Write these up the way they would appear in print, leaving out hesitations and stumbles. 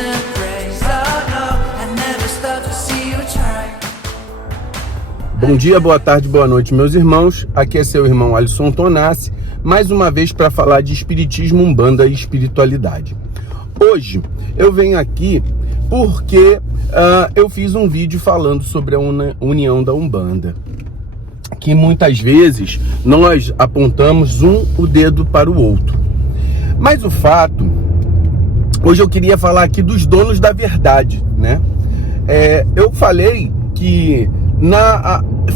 and praise. Oh no, I never stop to see you try. Bom dia, boa tarde, boa noite, meus irmãos. Aqui é seu irmão Alisson Tonassi, mais uma vez para falar de espiritismo, umbanda e espiritualidade. Hoje eu venho aqui porque eu fiz um vídeo falando sobre a união da Umbanda, que muitas vezes nós apontamos o dedo para o outro. Mas o fato, hoje eu queria falar aqui dos donos da verdade, né? Eu falei que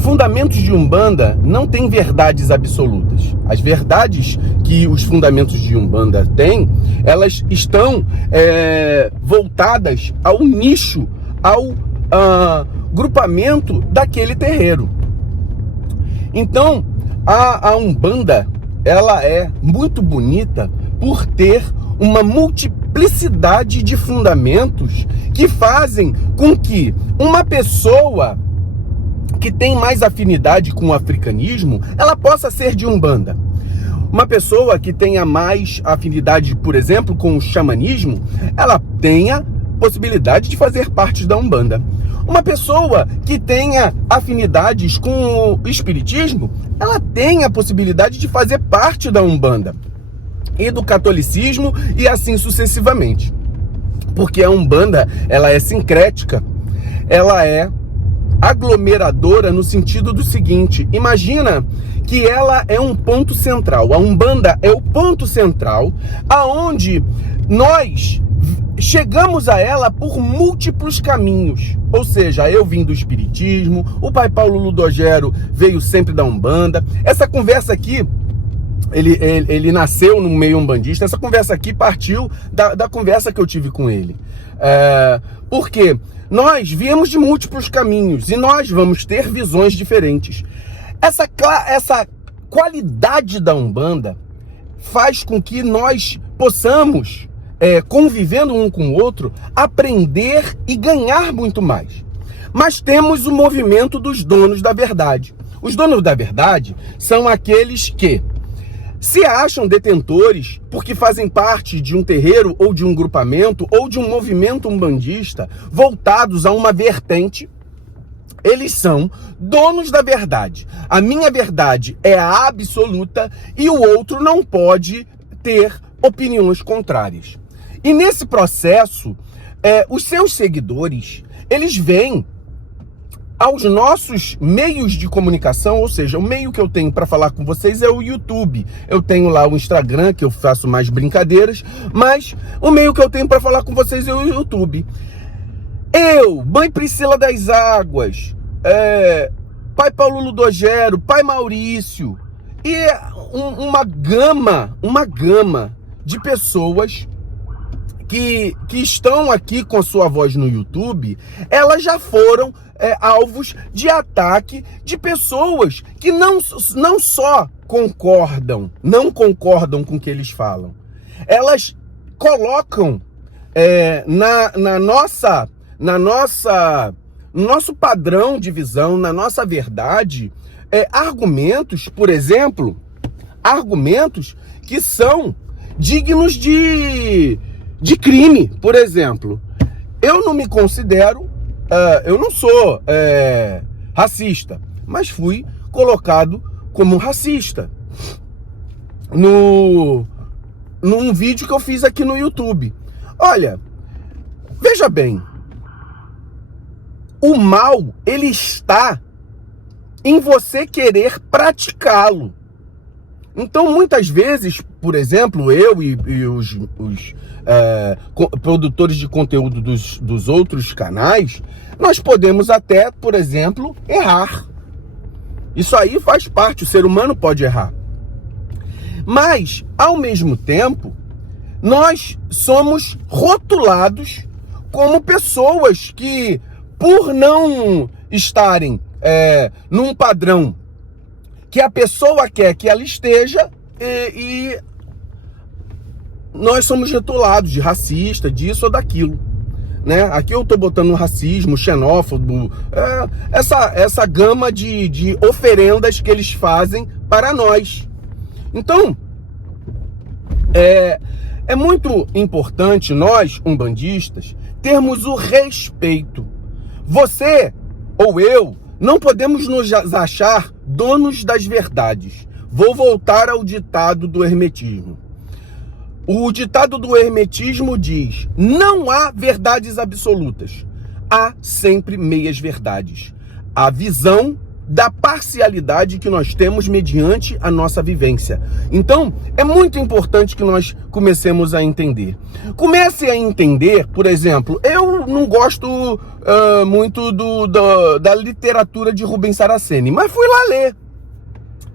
fundamentos de Umbanda não tem verdades absolutas. As verdades que os fundamentos de Umbanda têm, elas estão voltadas ao nicho, ao grupamento daquele terreiro. Então, a Umbanda, ela é muito bonita por ter uma multiplicidade de fundamentos que fazem com que uma pessoa que tem mais afinidade com o africanismo, ela possa ser de Umbanda. Uma pessoa que tenha mais afinidade, por exemplo, com o xamanismo, ela tenha possibilidade de fazer parte da Umbanda. Uma pessoa que tenha afinidades com o espiritismo, ela tem a possibilidade de fazer parte da Umbanda e do catolicismo e assim sucessivamente. Porque a Umbanda, ela é sincrética, ela é aglomeradora no sentido do seguinte: imagina que ela é um ponto central. A Umbanda é o ponto central aonde nós chegamos a ela por múltiplos caminhos. Ou seja, eu vim do espiritismo, o pai Paulo Ludogero veio sempre da Umbanda. Essa conversa aqui, ele nasceu no meio umbandista. Essa conversa aqui partiu da conversa que eu tive com ele. Porque nós viemos de múltiplos caminhos e nós vamos ter visões diferentes. Essa qualidade da Umbanda faz com que nós possamos, convivendo um com o outro, aprender e ganhar muito mais. Mas temos o movimento dos donos da verdade. Os donos da verdade são aqueles que se acham detentores porque fazem parte de um terreiro ou de um grupamento ou de um movimento umbandista voltados a uma vertente. Eles são donos da verdade. A minha verdade é a absoluta e o outro não pode ter opiniões contrárias. E nesse processo, os seus seguidores, eles vêm aos nossos meios de comunicação, ou seja, o meio que eu tenho para falar com vocês é o YouTube. Eu tenho lá o Instagram, que eu faço mais brincadeiras, mas o meio que eu tenho para falar com vocês é o YouTube. Eu, Mãe Priscila das Águas, pai Paulo Ludogero, pai Maurício, e uma gama de pessoas que estão aqui com a sua voz no YouTube, elas já foram alvos de ataque de pessoas que não só não concordam com o que eles falam. Elas colocam no nosso padrão de visão, na nossa verdade, argumentos, por exemplo, argumentos que são dignos de crime. Por exemplo, eu não me considero, eu não sou racista, mas fui colocado como racista num vídeo que eu fiz aqui no YouTube. Olha, veja bem, o mal, ele está em você querer praticá-lo. Então, muitas vezes, por exemplo, eu e os produtores de conteúdo dos outros canais, nós podemos até, por exemplo, errar. Isso aí faz parte, o ser humano pode errar. Mas, ao mesmo tempo, nós somos rotulados como pessoas que, por não estarem num padrão que a pessoa quer que ela esteja, e nós somos rotulados de racista, disso ou daquilo, né? Aqui eu tô botando racismo, xenófobo, essa gama de oferendas que eles fazem para nós. Então, é muito importante nós, umbandistas, termos o respeito. Você ou eu não podemos nos achar donos das verdades. Vou voltar ao ditado do hermetismo. O ditado do hermetismo diz: não há verdades absolutas, há sempre meias verdades. A visão da parcialidade que nós temos mediante a nossa vivência. Então, é muito importante que nós comecemos a entender. Comece a entender, por exemplo, eu não gosto muito da literatura de Rubens Saraceni, mas fui lá ler.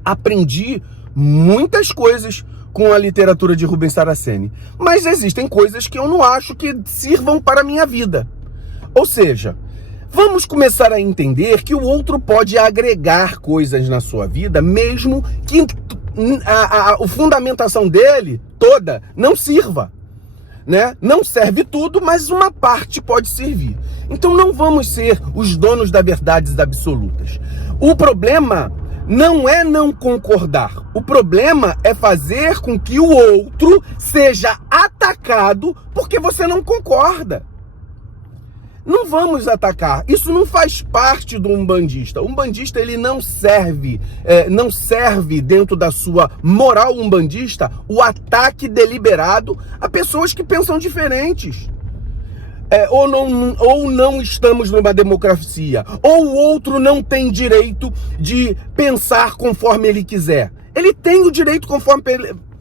Aprendi muitas coisas com a literatura de Rubens Saraceni, mas existem coisas que eu não acho que sirvam para a minha vida. Ou seja, vamos começar a entender que o outro pode agregar coisas na sua vida, mesmo que a fundamentação dele toda não sirva, né? Não serve tudo, mas uma parte pode servir. Então não vamos ser os donos das verdades absolutas. O problema não é não concordar. O problema é fazer com que o outro seja atacado porque você não concorda. Não vamos atacar. Isso não faz parte do umbandista. O umbandista, ele não serve dentro da sua moral umbandista o ataque deliberado a pessoas que pensam diferentes. Ou não estamos numa democracia, ou o outro não tem direito de pensar conforme ele quiser. Ele tem o direito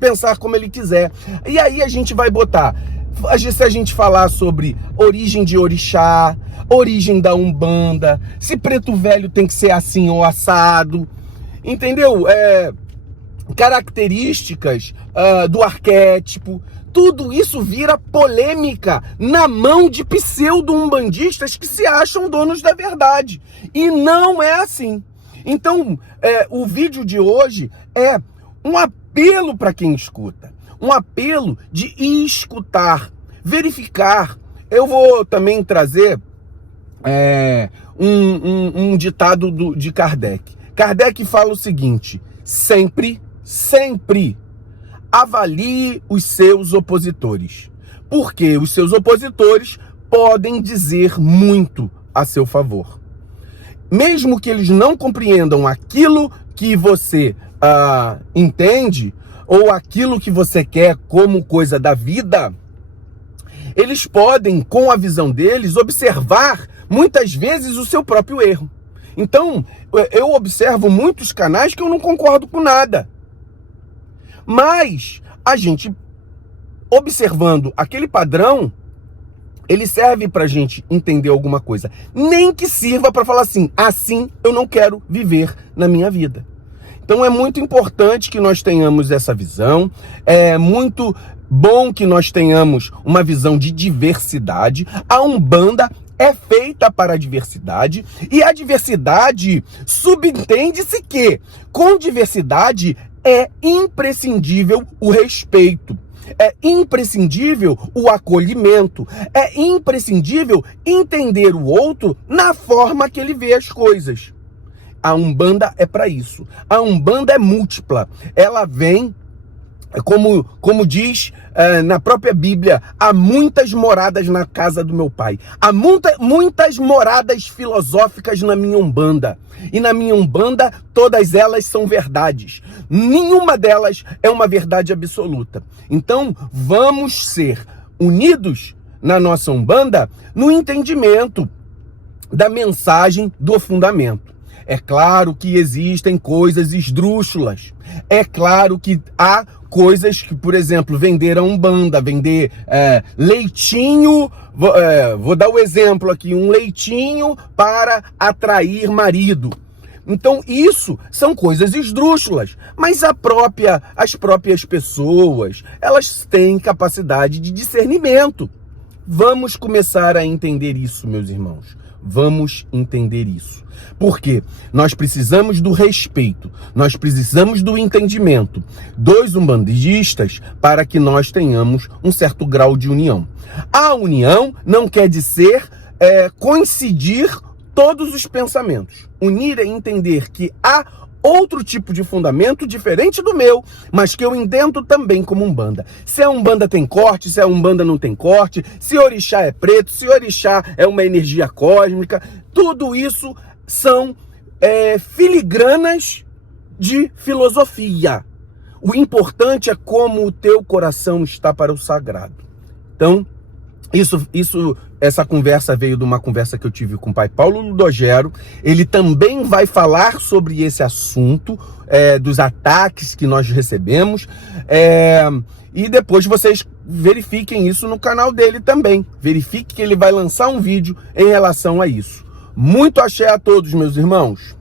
pensar como ele quiser. E aí a gente vai botar, se a gente falar sobre origem de orixá, origem da umbanda, se preto velho tem que ser assim ou assado, entendeu? Características do arquétipo, tudo isso vira polêmica na mão de pseudo-umbandistas que se acham donos da verdade. E não é assim. Então, o vídeo de hoje é um apelo para quem escuta. Um apelo de escutar, verificar. Eu vou também trazer um ditado de Kardec. Kardec fala o seguinte: sempre avalie os seus opositores, porque os seus opositores podem dizer muito a seu favor. Mesmo que eles não compreendam aquilo que você entende, ou aquilo que você quer como coisa da vida, eles podem, com a visão deles, observar muitas vezes o seu próprio erro. Então, eu observo muitos canais que eu não concordo com nada. Mas a gente, observando aquele padrão, ele serve pra gente entender alguma coisa. Nem que sirva para falar assim eu não quero viver na minha vida. Então é muito importante que nós tenhamos essa visão, é muito bom que nós tenhamos uma visão de diversidade. A Umbanda é feita para a diversidade, e a diversidade subentende-se que, com diversidade, é imprescindível o respeito, é imprescindível o acolhimento, é imprescindível entender o outro na forma que ele vê as coisas. A Umbanda é para isso. A Umbanda é múltipla. Ela vem, como diz na própria Bíblia, há muitas moradas na casa do meu pai. Há muitas moradas filosóficas na minha Umbanda. E na minha Umbanda, todas elas são verdades. Nenhuma delas é uma verdade absoluta. Então, vamos ser unidos na nossa Umbanda no entendimento da mensagem do fundamento. É claro que existem coisas esdrúxulas. É claro que há coisas que, por exemplo, vender a Umbanda, vender leitinho, vou dar o exemplo aqui, um leitinho para atrair marido. Então isso são coisas esdrúxulas, mas as próprias pessoas, elas têm capacidade de discernimento. Vamos começar a entender isso, meus irmãos. Vamos entender isso. Porque nós precisamos do respeito, nós precisamos do entendimento dos umbandistas para que nós tenhamos um certo grau de união. A união não quer dizer coincidir todos os pensamentos. Unir é entender que há outro tipo de fundamento diferente do meu, mas que eu entendo também como Umbanda. Se a Umbanda tem corte, se a Umbanda não tem corte, se orixá é preto, se orixá é uma energia cósmica, tudo isso são filigranas de filosofia. O importante é como o teu coração está para o sagrado. Então, essa conversa veio de uma conversa que eu tive com o pai Paulo Ludogero. Ele também vai falar sobre esse assunto, dos ataques que nós recebemos. E depois vocês verifiquem isso no canal dele também. Verifique que ele vai lançar um vídeo em relação a isso. Muito axé a todos, meus irmãos.